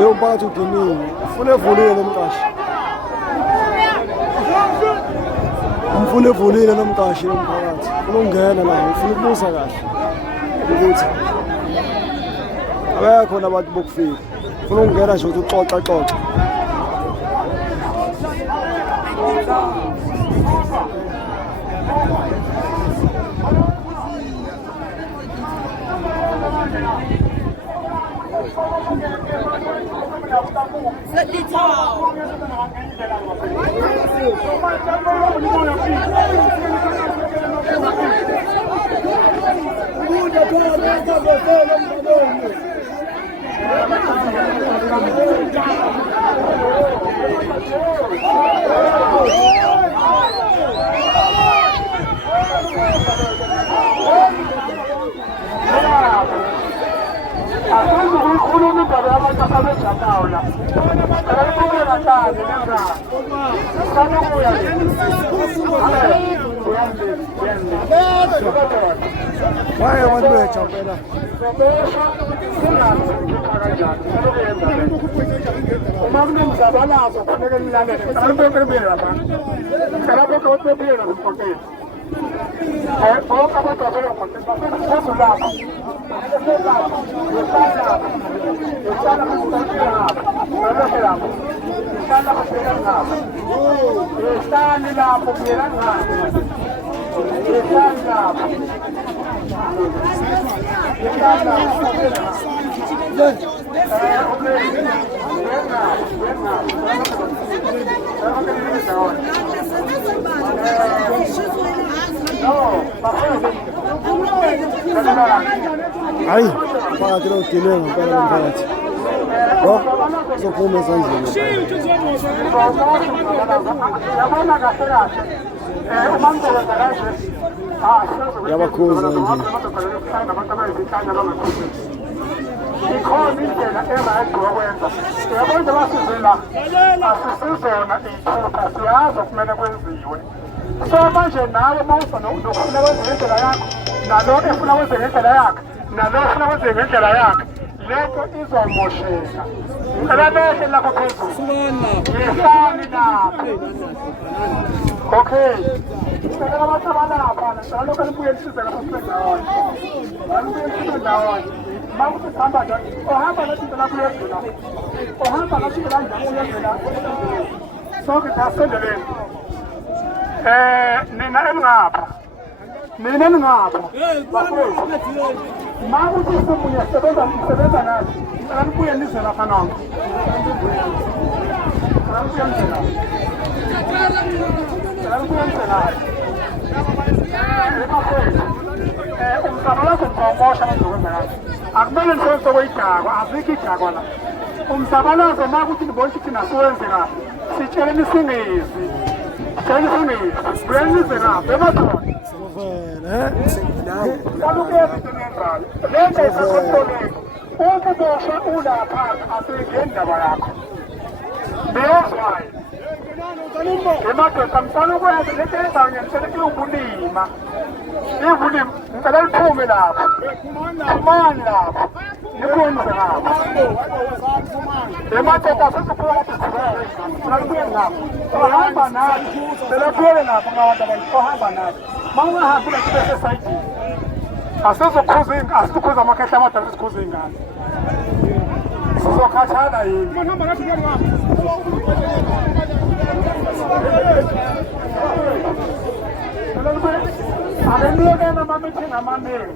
Yomphakathi udiniwe ufuna evulile nomqashi umfuna evulile nomqashi yomphakathi ufuna ukungena la ufuna ukubusa kahle ukuthi abekho nabantu bokufika ufuna ukungena nje ukuthi uxoxa Why want to jump in? Ay, para creo que no, para la gente. No, eso fue un mensaje. Ya va cosa. Ikhona indlela engayedwa kwenza uyabona basizela asisizona ithutha siyazi okumele kwenziwe so manje nawe mawusa nokufuna kwenza ngendlela yakho nalo efuna kwenza ngendlela yakhe nalo efuna kwenza ngendlela yakhe lento izomosheka ngicela behle lapho phezulu yesani lapho okay ngicela abantu abalapha njalo kanibuye lisize lapho sibendawonye kanibuye lisize ndawonye Makuthi sihamba nje ohamba lathindela kuyedlula ohamba lathindela njalo kuyedlula sonke siyasendeleni nina engapha bafowethu makuthi umunye sebenza nathi kanibuye nize lapha nonke umsabalazo mqoqosha bazokwenza kahle akumele nhlonso kweyidakwa azikho idakwa la umsabalazo makuthi nibona ukuthi nasiwenze kahle sitsheleni singezi buyanize ngapha emakhona lento isekontroleni ukubosha ulapha asengendaba yakho beyozwayo emadoda mfana ukwenza lento ezangenisele iwubulima ivulima ngicela liphume lapho phumani lapho nikwenze ngapho emadoda asesikhula ukuthi sinakubuye ngapho ohamba nathi selaphele lapho ngabantu abantu ohamba nathi ma ungahambi lakube sesayidini asizokhuza amakhehla amadala sizikhuza iy'ngane sizokhathala yini Abeniyekena amameeting amanele